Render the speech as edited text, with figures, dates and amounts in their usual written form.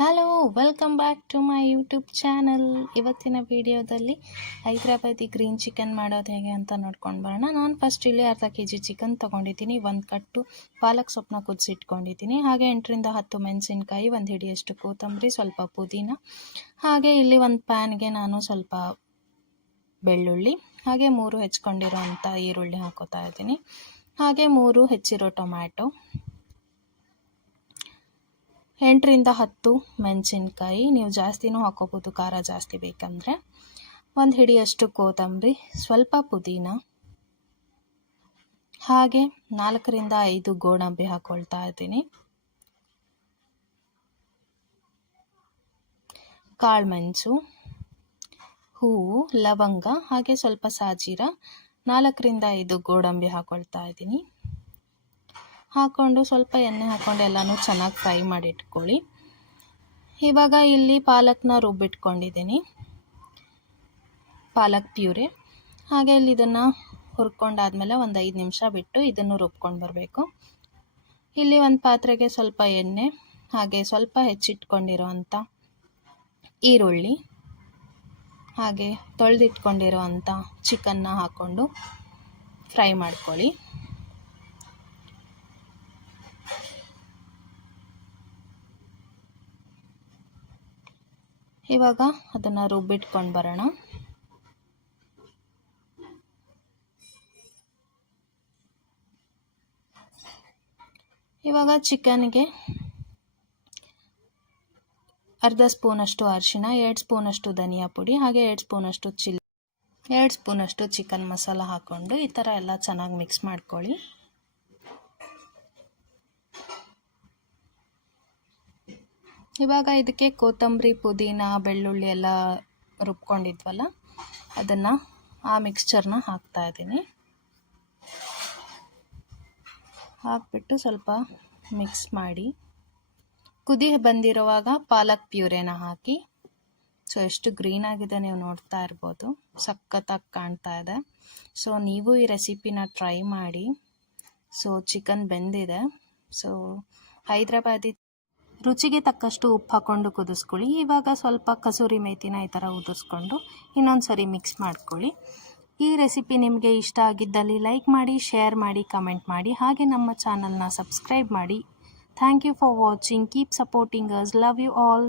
Hello, welcome back to my YouTube channel. ಇವತ್ತಿನ ವಿಡಿಯೋದಲ್ಲಿ Hyderabadi green chicken ಮಾಡೋದು ಹೇಗೆ ಅಂತ ನೋಡ್ಕೊಂಡು ಬರೋಣ. ನಾನು ಫಸ್ಟ್ ಇಲ್ಲಿ ಅರ್ಧ kg ಚಿಕನ್ ತೊಗೊಂಡಿದ್ದೀನಿ, ಒಂದು ಕಟ್ಟು ಪಾಲಕ್ ಸೊಪ್ಪನ್ನ ಕುದಿಸಿಟ್ಕೊಂಡಿದ್ದೀನಿ, ಹಾಗೆ 8ರಿಂದ 10 ಮೆಣಸಿನ್ಕಾಯಿ, ಒಂದು ಹಿಡಿಯಷ್ಟು ಕೊತ್ತಂಬರಿ, ಸ್ವಲ್ಪ ಪುದೀನ, ಹಾಗೆ ಇಲ್ಲಿ ಒಂದು ಪ್ಯಾನ್ಗೆ ನಾನು ಸ್ವಲ್ಪ ಬೆಳ್ಳುಳ್ಳಿ, ಹಾಗೆ 3 ಹೆಚ್ಚಿಕೊಂಡಿರೋ ಅಂಥ ಈರುಳ್ಳಿ ಹಾಕೋತಾ ಇದ್ದೀನಿ, ಹಾಗೆ 3 ಹೆಚ್ಚಿರೋ ಟೊಮ್ಯಾಟೊ, 8ರಿಂದ 10 ಮೆಣಸಿನ್ಕಾಯಿ, ನೀವು ಜಾಸ್ತಿನೂ ಹಾಕೋಬೋದು ಖಾರ ಜಾಸ್ತಿ ಬೇಕಂದರೆ, ಒಂದು ಹಿಡಿಯಷ್ಟು ಕೊತ್ತಂಬರಿ, ಸ್ವಲ್ಪ ಪುದೀನ, ಹಾಗೆ 4ರಿಂದ 5 ಗೋಡಂಬಿ ಹಾಕ್ಕೊಳ್ತಾ ಇದ್ದೀನಿ, ಕಾಳುಮೆಣಸು, ಹೂವು, ಲವಂಗ, ಹಾಗೆ ಸ್ವಲ್ಪ ಸಾಜೀರ, 4ರಿಂದ 5 ಗೋಡಂಬಿ ಹಾಕ್ಕೊಳ್ತಾ ಇದ್ದೀನಿ. ಹಾಕ್ಕೊಂಡು ಸ್ವಲ್ಪ ಎಣ್ಣೆ ಹಾಕ್ಕೊಂಡು ಎಲ್ಲನೂ ಚೆನ್ನಾಗಿ ಫ್ರೈ ಮಾಡಿ ಇಟ್ಕೊಳ್ಳಿ. ಇವಾಗ ಇಲ್ಲಿ ಪಾಲಕ್ನ ರುಬ್ಬಿಟ್ಕೊಂಡಿದ್ದೀನಿ, ಪಾಲಕ್ ಪ್ಯೂರೆ. ಹಾಗೆ ಇಲ್ಲಿ ಇದನ್ನು ಹುರ್ಕೊಂಡಾದ್ಮೇಲೆ ಒಂದು 5 ನಿಮಿಷ ಬಿಟ್ಟು ಇದನ್ನು ರುಬ್ಕೊಂಡು ಬರಬೇಕು. ಇಲ್ಲಿ ಒಂದು ಪಾತ್ರೆಗೆ ಸ್ವಲ್ಪ ಎಣ್ಣೆ, ಹಾಗೆ ಸ್ವಲ್ಪ ಹೆಚ್ಚಿಟ್ಕೊಂಡಿರೋ ಅಂಥ ಈರುಳ್ಳಿ, ಹಾಗೆ ತೊಳೆದಿಟ್ಕೊಂಡಿರೋ ಅಂಥ ಚಿಕನ್ನ ಹಾಕ್ಕೊಂಡು ಫ್ರೈ ಮಾಡ್ಕೊಳ್ಳಿ. ಇವಾಗ ಅದನ್ನು ರುಬ್ಬಿಟ್ಕೊಂಡು ಬರೋಣ. ಇವಾಗ ಚಿಕನ್ಗೆ ಅರ್ಧ ಸ್ಪೂನಷ್ಟು ಅರಿಶಿನ, 2 ಸ್ಪೂನಷ್ಟು ಧನಿಯಾ ಪುಡಿ, ಹಾಗೆ 2 ಸ್ಪೂನಷ್ಟು 2 ಸ್ಪೂನಷ್ಟು ಚಿಕನ್ ಮಸಾಲ ಹಾಕ್ಕೊಂಡು ಈ ಥರ ಎಲ್ಲ ಚೆನ್ನಾಗಿ ಮಿಕ್ಸ್ ಮಾಡ್ಕೊಳ್ಳಿ. ಇವಾಗ ಇದಕ್ಕೆ ಕೊತ್ತಂಬರಿ, ಪುದೀನ, ಬೆಳ್ಳುಳ್ಳಿ ಎಲ್ಲ ರುಬ್ಕೊಂಡಿದ್ವಲ್ಲ, ಅದನ್ನು ಆ ಮಿಕ್ಸ್ಚರ್ನ ಹಾಕ್ತಾ ಇದ್ದೀನಿ. ಹಾಕ್ಬಿಟ್ಟು ಸ್ವಲ್ಪ ಮಿಕ್ಸ್ ಮಾಡಿ, ಕುದಿ ಬಂದಿರುವಾಗ ಪಾಲಕ್ ಪ್ಯೂರೆನ ಹಾಕಿ. ಸೊ ಎಷ್ಟು ಗ್ರೀನ್ ಆಗಿದೆ ನೀವು ನೋಡ್ತಾ ಇರ್ಬೋದು, ಸಖತ್ತಾಗಿ ಕಾಣ್ತಾ ಇದೆ. ಸೊ ನೀವು ಈ ರೆಸಿಪಿನ ಟ್ರೈ ಮಾಡಿ. ಸೊ ಚಿಕನ್ ಬೆಂದಿದೆ. ಸೊ ಹೈದ್ರಾಬಾದಿ ರುಚಿಗೆ ತಕ್ಕಷ್ಟು ಉಪ್ಪು ಹಾಕ್ಕೊಂಡು ಕುದಿಸ್ಕೊಳ್ಳಿ. ಇವಾಗ ಸ್ವಲ್ಪ ಕಸೂರಿ ಮೇಥಿನ ಈ ಥರ ಉದುರಿಸ್ಕೊಂಡು ಇನ್ನೊಂದು ಸರಿ ಮಿಕ್ಸ್ ಮಾಡ್ಕೊಳ್ಳಿ. ಈ ರೆಸಿಪಿ ನಿಮಗೆ ಇಷ್ಟ ಆಗಿದ್ದಲ್ಲಿ ಲೈಕ್ ಮಾಡಿ, ಶೇರ್ ಮಾಡಿ, ಕಮೆಂಟ್ ಮಾಡಿ, ಹಾಗೆ ನಮ್ಮ ಚಾನಲ್ನ ಸಬ್ಸ್ಕ್ರೈಬ್ ಮಾಡಿ. Thank you for watching. Keep supporting us. Love you all.